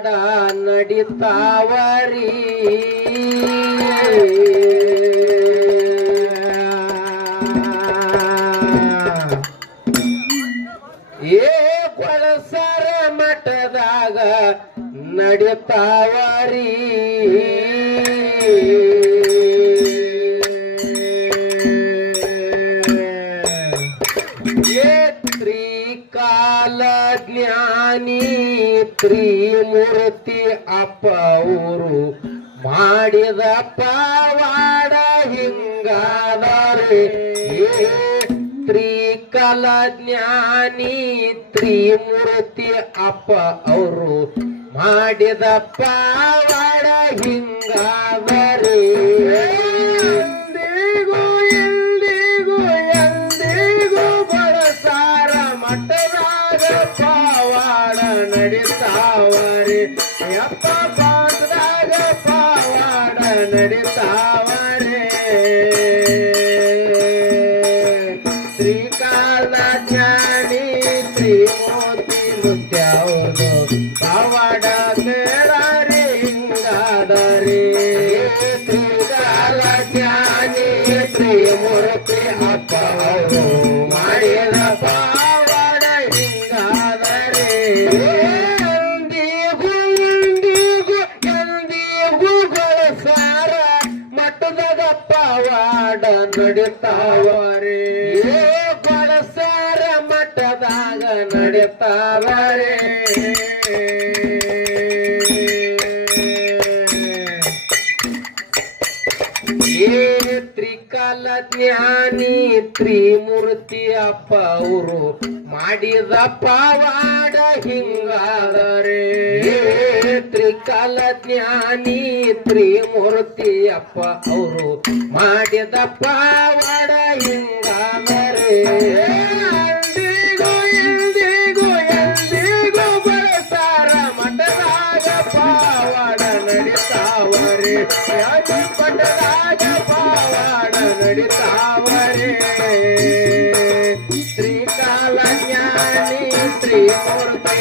ಪವಾಡ ನಡಿತಾವರಿ. ಏ ಕೊಳಸರ ಮಠದಾಗ ನಡಿತಾವರಿ. ತ್ರಿಕಾಲ ಜ್ಞಾನಿ ತ್ರಿಮೂರ್ತಿ ಅಪ್ಪ ಅವರು ಮಾಡಿದ ಪವಾಡ ಹಿಂಗಾದರೆ ತ್ರಿಕಾಲ ಜ್ಞಾನಿ ತ್ರಿಮೂರ್ತಿ ಅಪ್ಪ ಅವರು ಮಾಡಿದ ಪವಾಡ ಹಿಂಗಾದರೆ ಪವಾಡ ನಡಿತಾವರೆ ಯಪ್ಪ ಬಾಗದಾಗ ಪವಾಡ ನಡಿತಾವರೆ ನಡಿತಾವರೆ ಏ ಜ್ಞಾನಿ ತ್ರಿಮೂರ್ತಿ ಅಪ್ಪ ಅವರು ಮಾಡಿದ ಪವಾಡ ಹಿಂಗಾದರೆ. ತ್ರಿಕಾಲ ಜ್ಞಾನಿ ತ್ರಿಮೂರ್ತಿ ಅಪ್ಪ ಅವರು ಮಾಡಿದ ಪವಾಡ ಹಿಂಗಾದರೆ. ಪವಾಡ ನಡಿತಾವರೆ ಶ್ರೀಕಾಲ ಜ್ಞಾನಿ ಶ್ರೀಮೂರ್ತಿ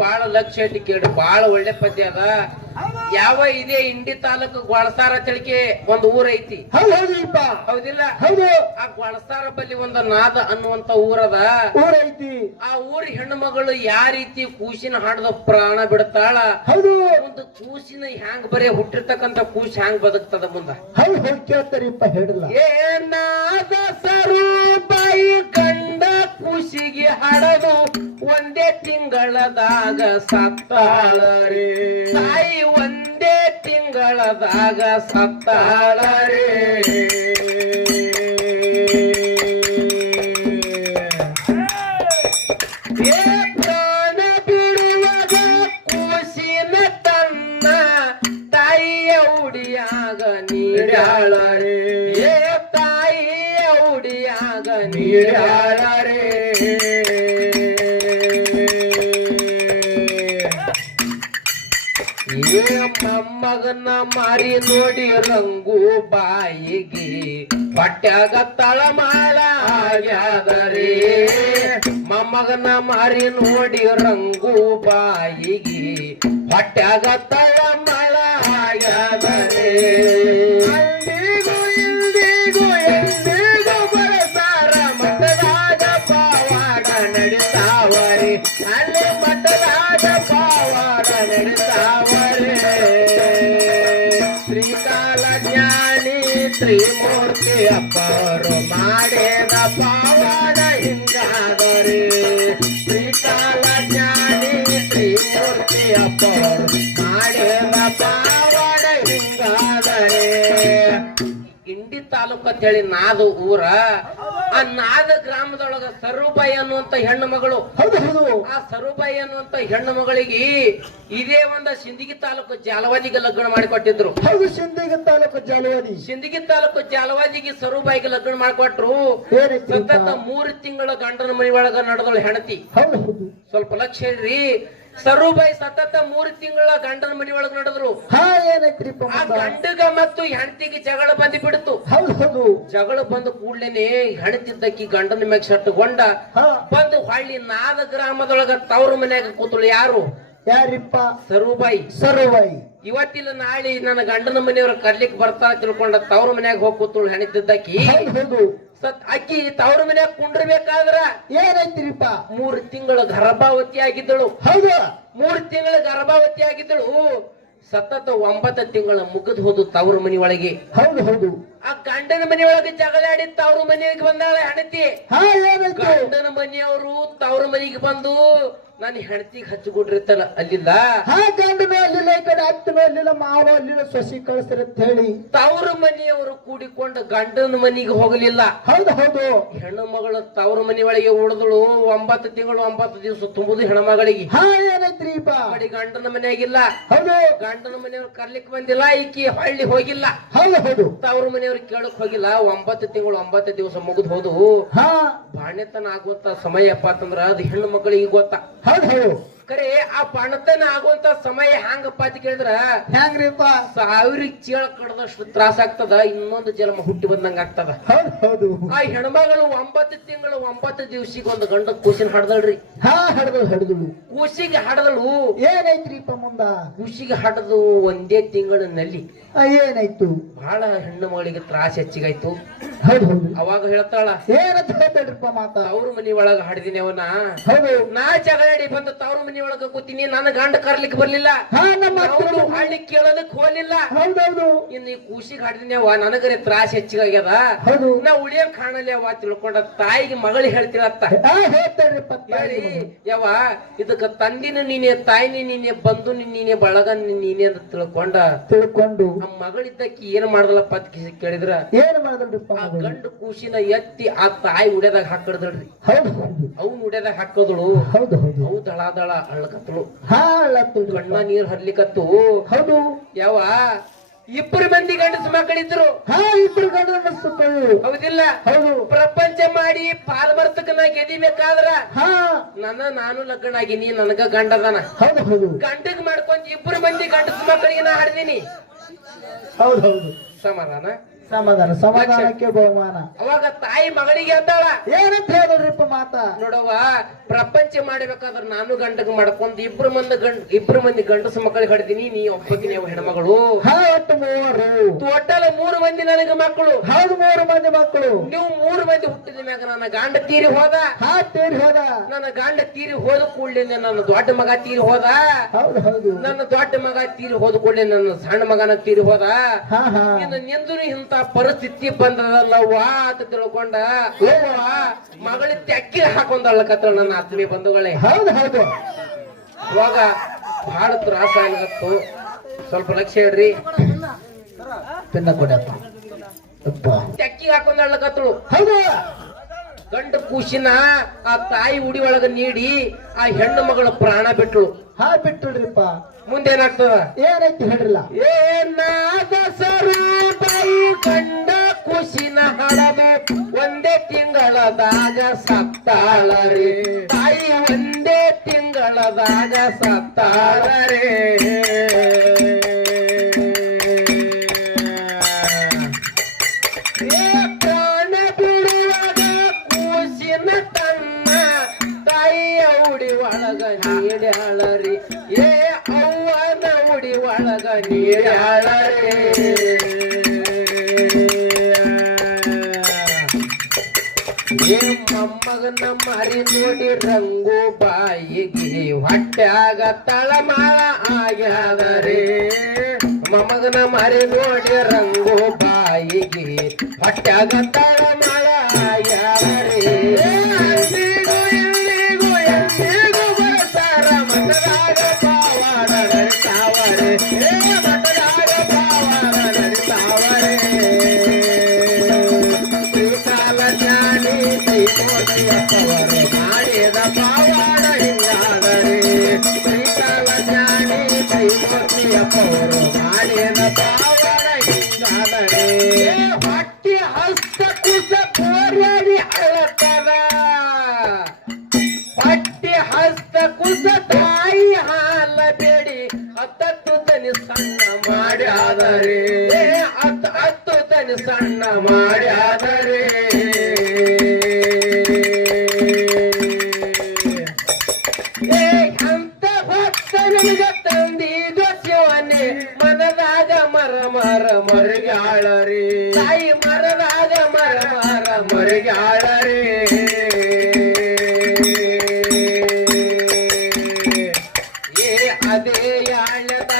ಬಾಳ ಲಕ್ಷ ಇಟ್ಟು ಕೇಳಿ ಬಾಳ ಒಳ್ಳೆ ಪದ್ಯ ಅದ. ಯಾವ ಇದೇ ಇಂಡಿ ತಾಲೂಕು ಗ್ವಾಳಸಾರ ಚಳಿಕೆ ಒಂದು ಊರ ಐತಿ. ಹೌದಿಲ್ಲ? ಹೌದು. ಆ ಗ್ವಾಳಸಾರ ಬಲ್ಲಿ ಒಂದು ನಾದ ಅನ್ನುವಂತ ಊರದ ಊರೈತಿ ಆ ಊರ ಹೆಣ್ಣು ಮಗಳು ಯಾವ ರೀತಿ ಕೂಸಿನ ಹಾಡದ ಪ್ರಾಣ ಬಿಡ್ತಾಳ? ಹೌದು. ಒಂದು ಕೂಸಿನ ಹ್ಯಾಂಗ್ ಬರೇ ಹುಟ್ಟಿರ್ತಕ್ಕಂತ ಕೂಸಿ ಹ್ಯಾಂಗ್ ಬದುಕ್ತದ ಮುಂದ? ಹೌದು ಕೇಳ್ತಾರಿಪ್ಪ ಹೇಳಿಲ್ಲ ಏನಾದ ಸರೂಪಾಯಿ ಗಂಡ ಕೂಸಿಗೆ ಹಡದು. ತಿಂಗಳದಾಗ ಸತ್ತಾಳರಿ. ತಾಯಿ ಒಂದೇ ತಿಂಗಳದಾಗ ಸತ್ತಾಳರೆ. ಮಾರಿ ನೋಡಿ ರಂಗು ಬಾಯಿಗೆ. ಪಟ್ಯಾಗ ತಳಮಾಳ ಆಗ್ಯಾದರೆ. ಮೊಮ್ಮಗನ ಮಾರಿ ನೋಡಿ ರಂಗು ಬಾಯಿಗೆ. ಪಟ್ಯಾಗ ತಳಮಾಳ ಆಗ್ಯಾದರೆ. ಜ್ಞಾನಿ ತ್ರಿಮೂರ್ತಿ ಅಪ್ಪರು ಮಾಡಿದ ಪವಾಡ ಹಿಂಗಾದರೆ ಶ್ರೀಕಾಲ ಜ್ಞಾನಿ ತ್ರಿಮೂರ್ತಿ ಅಪ್ಪರು ಮಾಡಿದ ಪವಾಡ ಹಿಂಗಾದರೆ ಇಂಡಿ ತಾಲೂಕು ಅಂತ ಹೇಳಿ ನಾದ ಊರ ಆ ನಾದ ಗ್ರಾಮದೊಳಗ ಸರುಬಾಯಿ ಅನ್ನುವಂತ ಹೆಣ್ಣು ಮಗಳು. ಹೌದು ಹೌದು. ಆ ಸರುಬಾಯಿ ಅನ್ನುವಂತ ಹೆಣ್ಣು ಮಗಳಿಗೆ ಇದೇ ಒಂದ ಸಿಂದಗಿ ತಾಲೂಕು ಜಾಲವಾದಿಗೆ ಲಗ್ನ ಮಾಡಿಕೊಟ್ಟಿದ್ರು. ಹೌದು ಸಿಂಧಿಗ ತಾಲೂಕು ಜಾಲವಾದಿ ಸಿಂದಗಿ ತಾಲೂಕು ಜಾಲವಾದಿಗೆ ಸರುಬಾಯಿಗೆ ಲಗ್ನ ಮಾಡಿಕೊಟ್ರು. ಸತತ ಮೂರು ತಿಂಗಳ ಗಂಡನ ಮನೆ ಒಳಗ ನಡೆದಳು ಹೆಣತಿ ಹೌದು. ಸ್ವಲ್ಪ ಲಕ್ಷ ಹೇಳ್ರಿ. ಸರುಬಾಯಿ ಸತತ ಮೂರು ತಿಂಗಳ ಗಂಡನ ಮನೆ ಒಳಗ್ ನಡೆದ್ರು. ಹಾ ಏನೈತ್ರಿಪ್ಪ ಆ ಮುಂದ ಗಂಡಗ ಮತ್ತು ಹೆಂಡತಿಗೆ ಜಗಳ ಬಂದು ಬಿಡ್ತು. ಹೌದು ಹೌದು. ಜಗಳ ಬಂದು ಕೂಡ್ಲೇನೆ ಹೆಣತಿದ್ದಕ್ಕಿ ಗಂಡನ ಮ್ಯಾಗ ಸಟ್ಟುಕೊಂಡ ಬಂದು ಹಳ್ಳಿ ನಾದ ಗ್ರಾಮದೊಳಗ ತವ್ರ ಮನ್ಯಾಗ ಕೂತಳು ಯಾರು? ಯಾರಿಪ್ಪ? ಸರುಬಾಯಿ ಸರುಬಾಯಿ ಇವತ್ತಿಲ್ಲ ನಾಳೆ ನನ್ನ ಗಂಡನ ಮನೆಯವ್ರ ಕರ್ಲಿಕ್ ಬರ್ತಾ ತಿಳ್ಕೊಂಡ ತವ್ರ ಮನ್ಯಾಗ ಹೋಗಿ ಕೂತಳು ಹೆಣತಿದ್ದಕ್ಕಿ ಹೌದು. ಅಕ್ಕಿ ತವ್ರ ಮನ್ಯಾಗ ಕುಂಡ್ರಬೇಕಾದ್ರ ಏನೈತಿರಿಪ್ಪ ಮೂರು ತಿಂಗಳ ಗರ್ಭಾವತಿ ಆಗಿದ್ದಳು. ಹೌದು. ಮೂರು ತಿಂಗಳ ಗರ್ಭಾವತಿ ಆಗಿದ್ದಳು. ಸತತ ಒಂಬತ್ತು ತಿಂಗಳ ಮುಗಿದು ಹೋದು ತವ್ರ ಮನಿ ಒಳಗೆ. ಹೌದು ಹೌದು. ಆ ಗಂಡನ ಮನೆಯೊಳಗೆ ಜಗಳಾಡಿ ತವ್ರ ಮನೆಗೆ ಬಂದಾಳೆ ಹಣತಿ ಗಂಡನ ಮನೆಯವರು ತವ್ರ ಮನೆಗೆ ಬಂದು ನನ್ನ ಹೆಂಡತಿಗೆ ಹಚ್ಚಿಕೊಟ್ಟಿರ್ತಾರ ಅಲ್ಲಿಲ್ಲ. ಹಾ ಗಂಡ ಮೇಲಿಲ್ಲ ಈ ಕಡೆ ಅತ್ತ ಮೇಲಿಲ್ಲ ಮಾವ ಅಲ್ಲಿಲ್ಲ ಸೊಸಿ ಕಳಿಸ್ರಿ ಅಂತ ಹೇಳಿ. ತವ್ರ ಮನೆಯವರು ಕೂಡಿಕೊಂಡು ಗಂಡನ ಮನೆಗೆ ಹೋಗಲಿಲ್ಲ. ಹೌದು ಹೌದು. ಹೆಣ್ಣು ಮಗಳು ತವ್ರ ಮನೆ ಒಳಗೆ ಉಳಿದಳು ಒಂಬತ್ತು ತಿಂಗಳು ಒಂಬತ್ತು ದಿವಸ ತುಂಬುದು ಹೆಣ್ಮಗಳಿಗೆ. ಹಾ ಏನೈತ್ರಿಪ್ಪ ಬಡಿ ಗಂಡನ ಮನೆಯಾಗಿಲ್ಲ. ಹೌದು. ಗಂಡನ ಮನೆಯವ್ರು ಕರ್ಲಿಕ್ ಬಂದಿಲ್ಲ ಈಕಿ ಹಳ್ಳಿ ಹೋಗಿಲ್ಲ. ಹೌದು ಹೌದು. ತವ್ರ ಮನೆಯವ್ರು ಕೇಳಕ್ ಹೋಗಿಲ್ಲ ಒಂಬತ್ತು ತಿಂಗಳು ಒಂಬತ್ತು ದಿವಸ ಮುಗಿದ್ ಹೋದು. ಹಾ. ಬಾಣ್ಯತನ ಆಗುವಂತ ಸಮಯ ಅಪ್ಪ ಅಂತಂದ್ರ ಅದು ಹೆಣ್ಣು ಮಕ್ಕಳಿಗೆ ಗೊತ್ತ. ಹೌದು ಹೌದು ಖರೆ ಆ ಪಣತನ ಆಗುವಂತ ಸಮಯ ಹ್ಯಾಂಗಪ್ಪ ಅಂತ ಕೇಳಿದ್ರ? ಹೆಂಗ್ರಿಪ್ಪ ಸಾವಿರಿಗೆ ಚೇಳ ಕಡದಷ್ಟು ತ್ರಾಸ ಆಗ್ತದ ಇನ್ನೊಂದು ಜನ್ಮ ಹುಟ್ಟಿ ಬಂದಂಗ ಆಗ್ತದ. ಹೌದು ಹೌದು. ಆ ಹೆಣ್ಮಗಳು ಒಂಬತ್ತು ತಿಂಗಳು ಒಂಬತ್ತು ದಿವ್ಸಿಗೆ ಒಂದು ಗಂಡ ಕೂಸಿನ ಹಡದಳ್ರಿ. ಹಾ ಹಡ್ದು ಹಡ್ದು ಕೂಸಿಗೆ ಹಡದಳು. ಏನೈತ್ರಿಪ್ಪ ಮುಂದ? ಕೂಸಿಗೆ ಹಡದು ಒಂದೇ ತಿಂಗಳಿನಲ್ಲಿ. ಆ, ಏನಾಯ್ತು? ಬಹಳ ಹೆಣ್ಣು ಮಗಳಿಗೆ ತ್ರಾಸ ಹೆಚ್ಚಿಗಾಯ್ತು. ಹೌದು ಹೌದು. ಅವಾಗ ಹೇಳ್ತಾಳ ಏನಂತ ಹೇಳ್ತಾಳ್ರಿಪ್ಪ ಮಾತ? ತವ್ರ ಮನಿ ಒಳಗ ಹಡ್ದಿನಿ ಅವನ. ಹೌದು. ನಾ ಜಗಳಾಡಿ ಬಂದು ತವ್ರ ಮನಿ ಒಳಗ ಕೂತೀನಿ ನನ್ನ ಗಂಡ ಕರ್ಲಿಕ್ಕೆ ಬರ್ಲಿಲ್ಲ. ಹಳ್ಳಿ ಕೇಳೋದಕ್ ಹೋಲಿಲ್ಲ ಹೌದೌದು. ಇನ್ನು ಈ ಕೂಸಿಗೆ ಹಡ್ದಿನೇವ ನನಗರೆ ತ್ರಾಸ ಹೆಚ್ಚಿಗಾಗ್ಯದ ನಾ ಉಳಿಯಕ್ ಕಾಣಲ್ಯವ ತಿಳ್ಕೊಂಡ ತಾಯಿಗೆ ಮಗಳು ಹೇಳ್ತಿರತ್ತ ಹೇಳಿ ಯವ್ವ ಇದಕ್ಕ ತಂದಿನ ನೀನೆ ತಾಯಿನ ನೀನೆ ಬಂದು ನೀನೆ ಬಳಗ ನೀನೆ ಅಂತ ತಿಳ್ಕೊಂಡ. ತಿಳ್ಕೊಂಡು. ನಮ್ಮ ಮಗಳಿದ್ದಕ್ಕಿ ಏನ್ ಮಾಡ್ದಲ್ಲಪ್ಪ ಅಂತ ಕೇಳಿದ್ರ? ಏನ್ ಮಾಡಿದ್ರಿಪ್ಪ ಆ ಗಂಡು ಕೂಸಿನ ಎತ್ತಿ ಆ ತಾಯಿ ಉಡ್ಯದಾಗ ಹಾಕಡ್ದಳ್ರಿ ಅವ್ನು ಉಡ್ಯದಾಗ ಹಾಕೋದಳು. ಹೌದು ಹೌದು. ದಳ. ಅಳ್ಕತ್ತಳು ಹಾ ಅಳ್ಳತ್ತಳ್ರಿ ಕಣ್ಣ ನೀರ್ ಹರ್ಲಿಕತ್ತು. ಹೌದು. ಯಾವ ಇಬ್ಬರು ಮಂದಿ ಗಂಡಸ ಮಕ್ಕಳಿದ್ರು ಹಾ ಇಬ್ರು ಗಂಡ ಮಕ್ಕಳು ಹೌದಿಲ್ಲ? ಹೌದು. ಪ್ರಪಂಚ ಮಾಡಿ ಪಾಲ್ಮರ್ತಕ ನಾ ಗೆದಿಬೇಕಾದ್ರ ಹಾ. ನನ್ನ ನಾನು ಲಗ್ನ ಆಗಿನಿ ನನಗ ಗಂಡದನ ಹೌದು ಹೌದು. ಗಂಡಗ್ ಮಾಡ್ಕೊಂಡ್ ಇಬ್ಬರು ಮಂದಿ ಗಂಡಸ ಮಕ್ಕಳಿಗೆ ನಾ ಹಾಡ್ದೀನಿ. ಹೌದು ಹೌದು. ಸಮಾಧಾನ? ಸಮಾಧಾನ ಸಮಾಧಾನಕ್ಕೆ ಬಹುಮಾನ. ಅವಾಗ ತಾಯಿ ಮಗಳಿಗೆ ಅಂತಾಳ ಏನಂತ ಹೇಳಿದ್ರಿಪ್ಪ ಮಾತ? ನೋಡವ್ವ ಪ್ರಪಂಚ ಮಾಡ್ಬೇಕಾದ್ರ ನಾನು ಗಂಡಗ ಮಾಡ್ಕೊಂಡು ಇಬ್ರು ಮಂದಿ ಗಂಡ ಇಬ್ರು ಮಂದಿ ಗಂಡಸ ಮಕ್ಕಳಿಗೆ ಹಡ್ದೀನಿ ನೀ ಒಬ್ಬಕಿನಿ ನೀವು ಹೆಣ್ಮಗಳು. ಒಟ್ಟು ಮೂವರು. ಒಟ್ಟಲ್ಲ ಮೂರು ಮಂದಿ ನನಗ ಮಕ್ಕಳು. ಹೌದು ಮೂರು ಮಂದಿ ಮಕ್ಕಳು. ನೀವು ಮೂರು ಮಂದಿ ಹುಟ್ಟಿದ ಮ್ಯಾಗ ನನ್ನ ಗಂಡ ತೀರಿ ಹೋದ. ಹಾ ತೀರಿ ಹೋದ. ನನ್ನ ಗಂಡ ತೀರಿ ಹೋದ ಕೂಡಲೇ ನನ್ನ ದೊಡ್ಡ ಮಗ ತೀರಿ ಹೋದ. ಹೌದು ಹೌದು. ನನ್ನ ದೊಡ್ಡ ಮಗ ತೀರಿ ಹೋದ ಕೂಡಲೇ ನನ್ನ ಸಣ್ಣ ಮಗನ ತೀರಿ ಹೋದ. ನಿಂದು ಇಂತ ಪರಿಸ್ಥಿತಿ ಬಂದದಲ್ಲವ್ವ ಅಂತ ತಿಳ್ಕೊಂಡ ಮಗಳ ತೆಕ್ಕಿ ಹಾಕೊಂಡಳ್ಳಕತ್ತ ನನ್ನ ಆತ್ಮೀಯ ಬಂಧುಗಳೇ. ಹೌದು ಹೌದು. ಅವಾಗ ಬಹಳ ತ್ರಾಸ ಆಗತ್ತು ಸ್ವಲ್ಪ ಲಕ್ಷ ಹೇಳ್ರಿ. ಪಿನ್ನ ಕೊಡಪ್ಪ ತೆಕ್ಕಿ ಹೌದು. ಗಂಡ ಕೂಸಿನ ಆ ತಾಯಿ ಉಡಿ ಒಳಗ ನೀಡಿ ಆ ಹೆಣ್ಣು ಮಗಳ ಪ್ರಾಣ ಬಿಟ್ಳು ಹಾ ಬಿಟ್ಟಳ್ರಿಪ್ಪ ಮುಂದೇನಾಗ್ತದ? ಏನೈತಿ ಹೇಳ್ರಲ್ಲ. ಏನಾದ ಸರೂಪಾಯಿ ತಿಂಗಳದಾಗ ಸತ್ತಾಳರೆ ತಾಯಿ ಒಂದೇ ತಿಂಗಳದಾಗ ಸತ್ತಾಳರೆ ಏ ಪ್ರಾಣ ಬಿಡುವಾಗ ಕೂಸಿನ ತನ್ನ ತಾಯಿಯ ಉಡಿ ಒಳಗ ನೀಡ್ಯಾಳರಿ ಏ ಅವ್ವನ ಉಡಿ ಒಳಗ ನೀಡ್ಯಾಳರಿ ಮೊಮ್ಮಗನ ಮರಿ ನೋಡಿ ರಂಗು ಬಾಯಿಗೆ ಹೊಟ್ಯಾಗ ತಳಮಾಳ ಆಗ್ಯಾದರೆ. ಮೊಮ್ಮಗನ ಮರಿ ನೋಡಿ ರಂಗು ಬಾಯಿಗೆ ಹೊಟ್ಯಾಗ ತಳಮಾಳ ಆಗ್ಯಾದರೆ.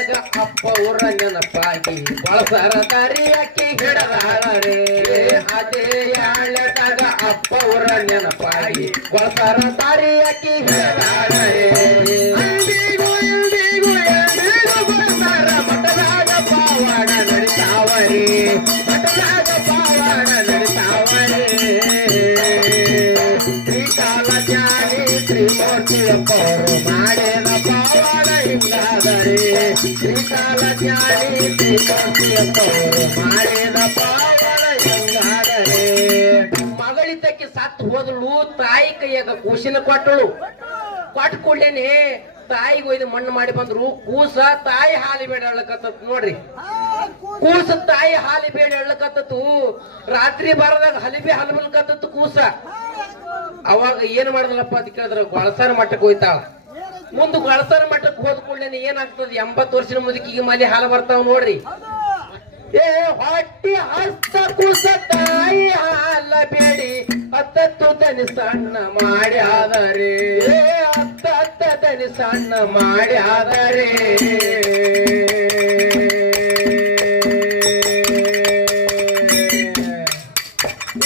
ಯಾಳ್ಯದಾಗ ಅಪ್ಪ ಊರ ನೆನಪಾಗಿ ಬಳಸರ ದಾರಿಯಾಕಿ ಹಿಡದಾಳರೆ ಅದೇ ಯಾಳ್ಯದಾಗ ಅಪ್ಪ ಊರ ನೆನಪಾಗಿ ಬಳಸರ ದಾರಿಯಾಕಿ ಹಿಡದಾಳರೆ ಅಂದಿಗೂ ಇಂದಿಗೂ ಎಂದಿಗೂ ಬಳಸರ ಮಠದಾಗ ಪಾವಾಡ ನಡಿತಾವರಿ ಮಠದಾಗ ಪಾವಾಡ ನಡಿತಾವರಿ ಶ್ರೀಕಾಲ ಜ್ಞಾನಿ ಶ್ರೀಮೂರ್ತಿಯಪ್ಪವರು ಮಾಡಿದ ಪಾವಾಡ ಹಿಂಗಾದರೆ ಮಗಳಿದ್ದಕ್ಕೆ ಸತ್ತು ಹೋದಳು, ತಾಯಿ ಕೈಯಾಗ ಕೂಸಿನ ಕೊಟ್ಟಳು. ಕೊಟ್ಟ ಕೂಡಲೇನೆ ತಾಯಿಗೆ ಒಯ್ದು ಮಣ್ಣು ಮಾಡಿ ಬಂದ್ರು. ಕೂಸ ತಾಯಿ ಹಾಲಿ ಬೇಡ ಹೇಳಕತ್ತ ನೋಡ್ರಿ. ಕೂಸ ತಾಯಿ ಹಾಲಿ ಬೇಡ ಹೇಳಕತ್ತು ರಾತ್ರಿ ಬಾರದಾಗ ಹಲಿಬಿ ಹಲಬಲ್ಕತ್ತತ್ತು ಕೂಸ. ಅವಾಗ ಏನ್ ಮಾಡಿದ್ರಪ್ಪ ಅಂತ ಕೇಳಿದ್ರ ಗೊಳಸಾರ ಮಟ್ಟಕ್ಕೆ ಹೋಯ್ತಾಳ. ಮುಂದೆ ಗಳತರ ಮಟ್ಟಕ್ಕೆ ಹೋದ ಕೂಡಲೇ ಏನಾಗ್ತದ? ಎಂಬತ್ತು ವರ್ಷದ ಮುದುಕಿಗೆ ಮಲಿ ಹಾಲು ಬರ್ತಾವ ನೋಡ್ರಿ. ಏ ಹೊಟ್ಟಿ ಹಸ್ತ ಕೂಸ ತಾಯಿ ಹಾಲ ಬೇಡಿ. ಹತ್ತತ್ತು ತನಿ ಸಣ್ಣ ಮಾಡಿ ಆದರೆ. ಹತ್ತ ಹತ್ತ ತನಿ ಸಣ್ಣ ಆದರೆ.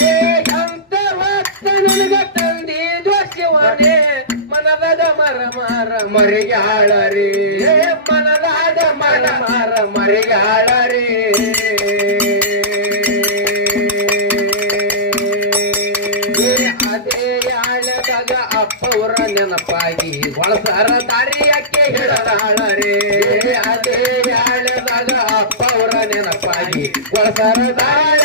ಏ ಮರಿಗಾಳರಿ ಏ ಮನದಾಗ ಮರ ಮರ ಮರಿಗಾಳರಿ ಅದೇ ಆಳದಾಗ ಅಪ್ಪವರ ನೆನಪಾಗಿ ಒಳಸಾರ ದಾರಿಯಕ್ಕೆ ಹಿಡದಾಳರೆ ಅದೇ ಆಳದಾಗ ಅಪ್ಪವರ ನೆನಪಾಗಿ ಒಳಸಾರ ದಾರಿಯಕ್ಕೆ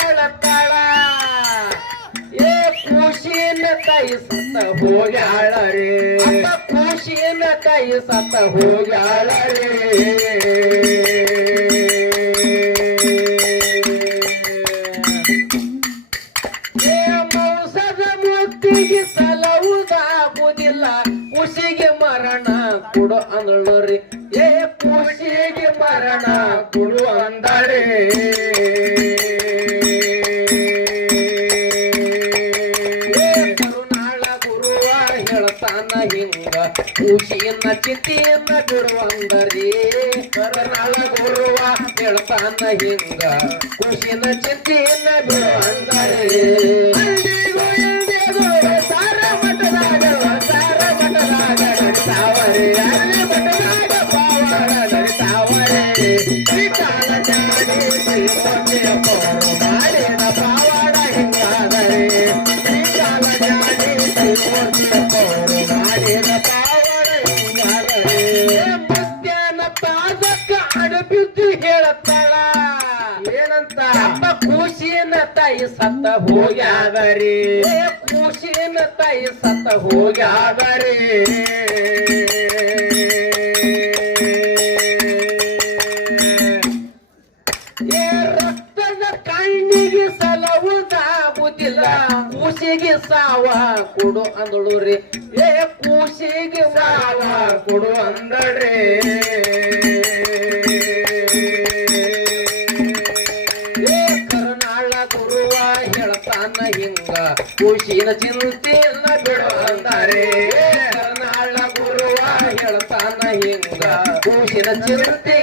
ಅಳತ್ತಾಳ ಏ ಖುಷಿನ ತಾಯಿ ಸತ್ತ ಹೋಗ್ಯಾಳರೆ ಅಪ್ಪ ಅಂದಳ್ರಿ ಏ ಖುಷಿಗೆ ಮರಣ ಕೊಡು ಅಂದಳೆ. ಕರುನಾಳ ಗುರುವ ಹೇಳ್ತಾನ ಹಿಂಗ. ಖುಷಿಯನ್ನ ಚಿಂತೆಯನ್ನ ಗುರುವಂದರಿ ಕರುನಾಳ ಗುರುವ ಹೇಳ್ತಾನ ಹಿಂಗ. ಖುಷಿನ ಚಿಂತೆಯನ್ನ ಗುರುವಂದರಿ ಸಾರ ಮಠದಾಗ ಸಾರ ಮಠದಾಗ ನಡಿತಾವರೆ ಸತ್ತ ಹೋಗ್ಯಾದರಿ ಕೂಸಿನ ತಾಯಿ ಸತ್ತ ಹೋಗ್ಯಾದರಿ ಏ ರಕ್ತದ ಕಣ್ಣಿಗೆ ಸಲವುದಾಗುವುದಿಲ್ಲ ಕೂಸಿಗೆ ಸಾವ ಕೊಡು ಅಂದಳು ರೀ. ಏ ಕೂಸಿಗೆ ಸಾವ ಕೊಡು ಅಂದಳ್ರಿ ಕರುನಾಳ ಗುರುವ ಹೇಳ್ತಾನ ಹಿಂಗ ಖುಷಿನ ಚಿಂತೆಯನ್ನ ಬಿಡು ಅಂತಾರೆ ಕರುನಾಳ ಗುರುವ ಹೇಳ್ತಾನ ಹಿಂಗ ಖುಷಿನ ಚಿಂತೆ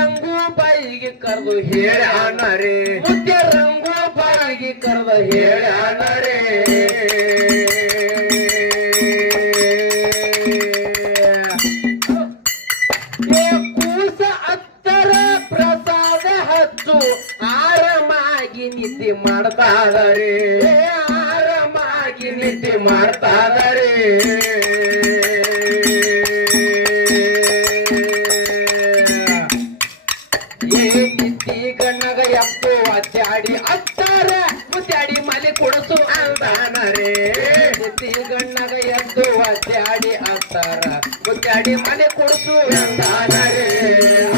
ರಂಗು ಬಾಯಿಗೆ ಕರೆದು ಹೇಳಾನರೆ ಮುದ್ದೆ ರಂಗು ಬಾಯಿಗೆ ಕರೆದು ಹೇಳಾನರೆ ಕೂಸ ಅತ್ತರ ಪ್ರಸಾದ ಹಚ್ಚು, ಆರಾಮಾಗಿ ನಿದ್ದೆ ಮಾಡ್ತಾದರೆ. ಆರಾಮಾಗಿ ನಿದ್ದೆ ಮಾಡ್ತಾದರೆ. ಅಚ್ಚಾಡಿ ಅತ್ತಾರ ಮುತ್ತಾಡಿ ಮಲಿ ಕೊಡಸು ಅಂದಾನರೇ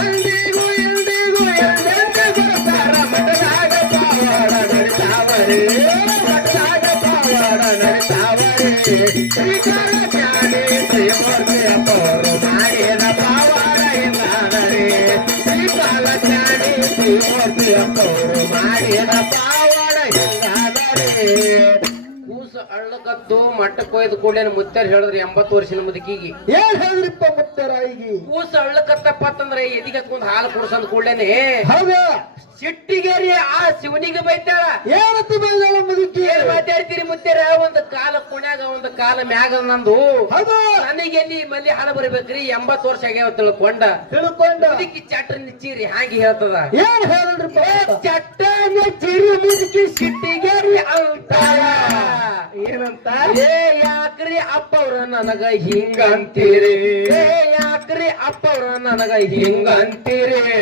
ಅಂದಿಗೂ ಎಂದಿಗೂ ಎಂದೆಂದಿಗೂ ಸಾರ ಮಠದಾಗ ಪಾವಾಡ ನಡಿತಾವರೇ ಮಠದಾಗ ಪಾವಾಡ ನಡಿತಾವರೇ ಶ್ರೀಕಾಲ ಜ್ಞಾನಿ ಶ್ರೀಮೂರ್ತಿಯಪ್ಪ ಅವರು ಮಾಡಿದ ಪಾವಾಡ ಎಂದಾದರೆ ಶ್ರೀಕಾಲ ಜ್ಞಾನಿ ಶ್ರೀಮೂರ್ತಿಯಪ್ಪ ಅವರು ಮಾಡಿದ ಪಾವಾಡ ಎಂದಾದರೆ ಕೂಸು ಅಳ್ಳಕದ್ದು ಮಟ್ಟಕ್ಕೆ ಒಯ್ದು ಕೂಡಲೇ ಹೇಳಿದ್ರ ಹೇಳಿದ್ರಿ ಎಂಬತ್ತು ವರ್ಷದ ಮುದುಕಿಗೆ. ಏನ್ ಹೇಳಿದ್ರಿಪ್ಪ ಮುತ್ತರಾಯಿಗೆ ಕೂಸ ಅಳ್ಳಕತ್ತಪ್ಪ ಅಂತಂದ್ರೆ ಎದಿಗೆ ಕುಂದ್ ಹಾಲು ಕುಡ್ಸಂದ್ ಕೂಡಲೇನೆ. ಹೌದ? ಸಿಟ್ಟಿಗೇರಿ ಆ ಶಿವನಿಗೆ ಬೈತಾಳ. ಏನತ್ತು ಬೈದಾಳ ಮುದುಕಿ ಏನ್ ಮಾತಾಡ್ತೀರಿ ಮುತ್ತಾರ ಒಂದು ಕಾಲ ಕುಣ್ಯಾಗ ಒಂದು ಕಾಲ ಮ್ಯಾಗ ನಂದು. ಹೌದು. ನನಗೆ ಎಲ್ಲಿ ಮಲ್ಲಿ ಹಣ ಬರಬೇಕ್ರಿ ಎಂಬತ್ತು ವರ್ಷ ಆಗ್ಯಾವ ತಿಳ್ಕೊಂಡ. ತಿಳ್ಕೊಂಡ. ಅದಕ್ಕೆ ಚಟ್ರ ನಿಚ್ಚಿರಿ ಹಾಗೆ ಹೇಳ್ತದ? ಏನ್ ಹೇಳಿದ್ರಿಪ್ಪ ಅಂತ? ಚಟ್ಟನ ಚಿರಿ ಮುದುಕಿ ಸಿಟ್ಟಿಗೇರಿ ಅಂತಾಳ. ಏನಂತ? ಏ ಯಾಕ್ರಿ ಅಪ್ಪವ್ರ ನನಗ ಹಿಂಗಂತೀರಿ ಏ ಯಾಕ್ರಿ ಅಪ್ಪವ್ರ ನನಗ ಹಿಂಗಂತೀರಿ ಏ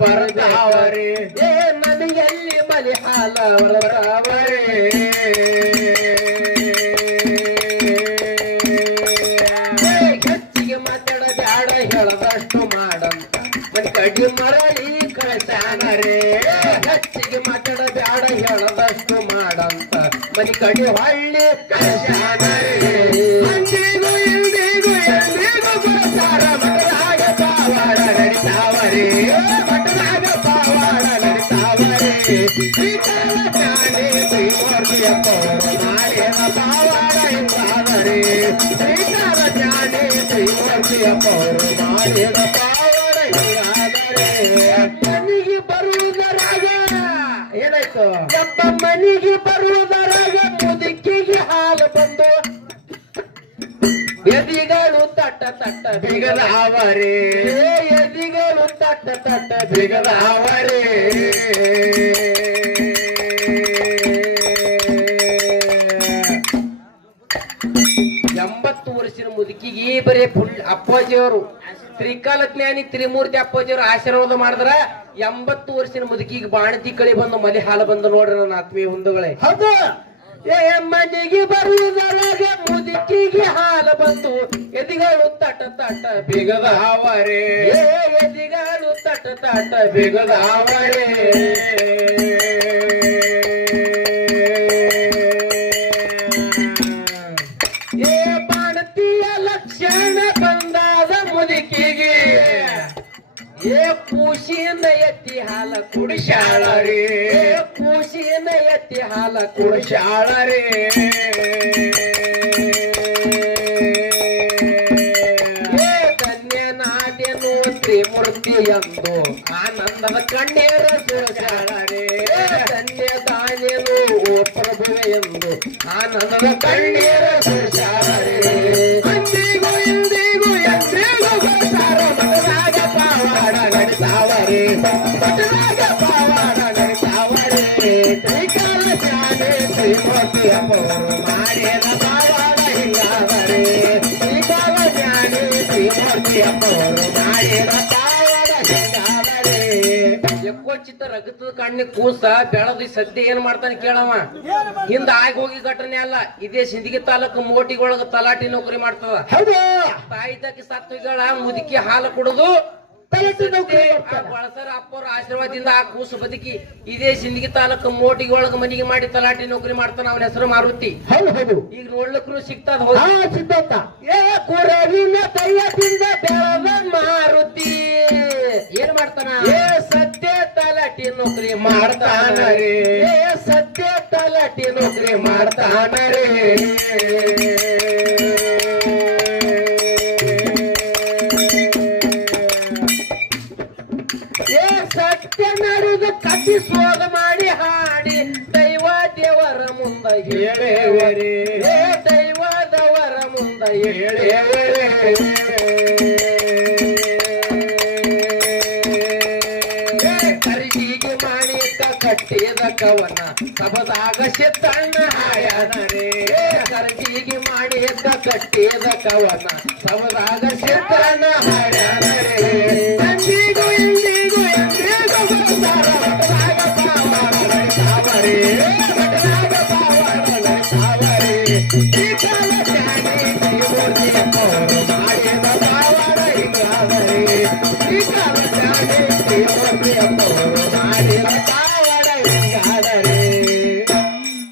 ಬರದಾವರಿ. ಏ ನನಗೆಲ್ಲಿ ಮಲಿ ಹಾಲ ಬರದಾವರಿ ಏ, ಹೆಚ್ಚಿಗೆ ಮಾತಾಡ ಬ್ಯಾಡ ಹೇಳದಷ್ಟು ಮಾಡಂತ. ಮನ್ ಕಡಿ ಮರಳಿ ಕಳ್ಸಾನರೇ ಹೆಚ್ಚಿಗೆ ಮಾತಾಡ ಬ್ಯಾಡ ಹೇಳದಷ್ಟು ಮಾಡಂತ. ಮನಿ ಕಡಿ ಹೊಳ್ಳಿ ಕಳ್ಸಾನರೇ ಅಂದಿಗೂ ಇಂದಿಗೂ ಎಂದಿಗೂ ಗುರುಸಾರ ಮಠದಾಗ ಪಾವಾಡ ನಡಿತಾವರೇ ಮಠದಾಗ ಪಾವಾಡ ನಡಿತಾವರೇ ಶ್ರೀಕಾಲ ಜ್ಞಾನಿ ಶ್ರೀಮೂರ್ತಿಯಪ್ಪ ಅವರು ಮಾಡಿದ ಪಾವಾಡ ಎಂದಾದರೆ ಶ್ರೀಕಾಲ ಜ್ಞಾನಿ ಶ್ರೀಮೂರ್ತಿಯಪ್ಪ ಅವರು ಮಾಡಿದ ಪಾವಾಡ ಎಂದಾದರೆ ಮನಿಗೆ ಬರುವುದರಾಗ ಏನಾಯ್ತು ಯಪ್ಪ ಮನಿಗೆ ಬರುವುದರಾಗ ತಟ್ಟ ಬಿಗದ ತಟ್ಟ ತಟ್ಟ ಎಂಬತ್ತು ವರ್ಷದ ಮುದುಕಿಗೆ ಬರೀ ಫುಲ್ ಅಪ್ಪಾಜಿಯವರು. ತ್ರಿಕಾಲ ಜ್ಞಾನಿ ತ್ರಿಮೂರ್ತಿ ಅಪ್ಪಾಜಿಯವರು ಆಶೀರ್ವಾದ ಮಾಡಿದ್ರ ಎಂಬತ್ತು ವರ್ಷದ ಮುದುಕಿಗೆ ಬಾಣತಿ ಕಳಿ ಬಂದು ಮಲಿ ಹಾಲು ಬಂದು ನೋಡ್ರಿ ನನ್ನ ಆತ್ಮೀಯ ಹುಂದುಗಳೇ. ಹೌದು. ಏ ಮನೆಗೆ ಬರುವುದರಾಗ ಮುದುಕಿಗೆ ಹಾಲು ಬಂದು ಎದಿಗಳು ತಟ ತಟ ಬಿಗದಾವರೇ ಏ ಎದಿಗಳು ತಟ ತಟ್ಟ ಬಿಗದಾವರೆ ಏ ಬಾಣತಿಯ ಲಕ್ಷಣ ಬಂದಾದ ಮುದುಕಿಗೆ. ಏ ಕೂಸಿಯಿಂದ ಎತ್ತಿ ಹಾಲ ಕುಡಿಶಾಳರೇ ಕೂಸಿಯಿಂದ ಎತ್ತಿ ಹಾಲ ಕುಡಿಸಾಳರಿ ಎಂದು ಆನಂದದ ಕಣ್ಣೀರ ಸುರಸಾಳರೆ ಧನ್ಯ ದಾನ್ಯನು ಓ ಪ್ರಭುವೆ ಎಂದು ಆನಂದದ ಕಣ್ಣೀರ ಸುರಸಾಳರೆ ಅಂದಿಗೂ ಇಂದಿಗೂ ಎಂದಿಗೂ ಗುರುಸಾರ ಮಠದಾಗ ಪಾವಾಡ ನಡಿತಾವರೇ ಮಠದಾಗ ಪಾವಾಡ ನಡಿತಾವರೇ ಶ್ರೀಕಾಲ ಜ್ಞಾನಿ ಶ್ರೀಮೂರ್ತಿಯಪ್ಪ ರಗತದ ಕಣ್ಣಿ ಕೂಸ ಬೆಳದಿ ಸದ್ಯ ಏನ್ ಮಾಡ್ತಾನೆ ಕೇಳವ? ಹಿಂದ ಆಗಿ ಹೋಗಿ ಘಟನೆ ಅಲ್ಲ ಇದೇ ಸಿಂದಗಿ ತಾಲೂಕು ಮೋಟಿಗೊಳಗ ತಲಾಟಿ ನೌಕರಿ ಮಾಡ್ತದ. ತಾಯಿ ತಾಕಿ ಸತ್ತುಗಳ ಮುದುಕಿ ಹಾಲು ಕುಡಿದು ತಲಟಿ ನೌಕರಿ ಬಳಸರ ಅಪ್ಪರ ಆಶೀರ್ವಾದದಿಂದ ಆ ಕೂಸು ಬದುಕಿ ಇದೇ ಸಿಂದಗಿ ತಾಲೂಕು ಮೋಟಿಗೆ ಒಳಗ ಮನಿಗೆ ಮಾಡಿ ತಲಾಟಿ ನೌಕರಿ ಮಾಡ್ತಾನ ಅವನ ಹೆಸರು ಮಾರುತಿ. ಹೌದು ಹೌದು. ಈಗ ನೋಡ್ಲಕ್ರು ಸಿಗ್ತದ ಹಾ ಹೌದು ಸಿದ್ಧಾಂತ ಏ ಕುರವಿನ ಕೈಯದಿಂದ ಬೆಳೆದ ಮಾರುತಿ. ಏನ್ ಮಾಡ್ತಾನ? ಏ ಸತ್ಯ ತಲಾಟಿ ನೌಕರಿ ಮಾಡ್ತಾನ ರೇ. ಏ ಸತ್ಯ ತಲಾಟಿ ನೌಕರಿ ಮಾಡ್ತಾನ ರೇ. ಸತ್ಯ ನಡೆದು ಕಟ್ಟಿ ಸೋಗ ಮಾಡಿ ಹಾಡಿ ದೈವ ದೇವರ ಮುಂದ ಹೇಳೇವರೇ ಏ ದೈವದವರ ಮುಂದ ಹೇಳೇವರೇ ಕರಿಗಿಗೆ ಮಾಣಿಕ ಕಟ್ಟಿದ ಕವನ ಸಬದಾಗ ಸಿತ್ತಣ್ಣ ಹಾಯನರೇ ಕರ್ಗಿಗೆ ಮಾಣಿಕ ಕಟ್ಟಿದ ಕವನ ಸಬದಾಗ ಸಿತ್ತಣ್ಣ ಹಾಯನರೇ ಸಾವರೇ ಈ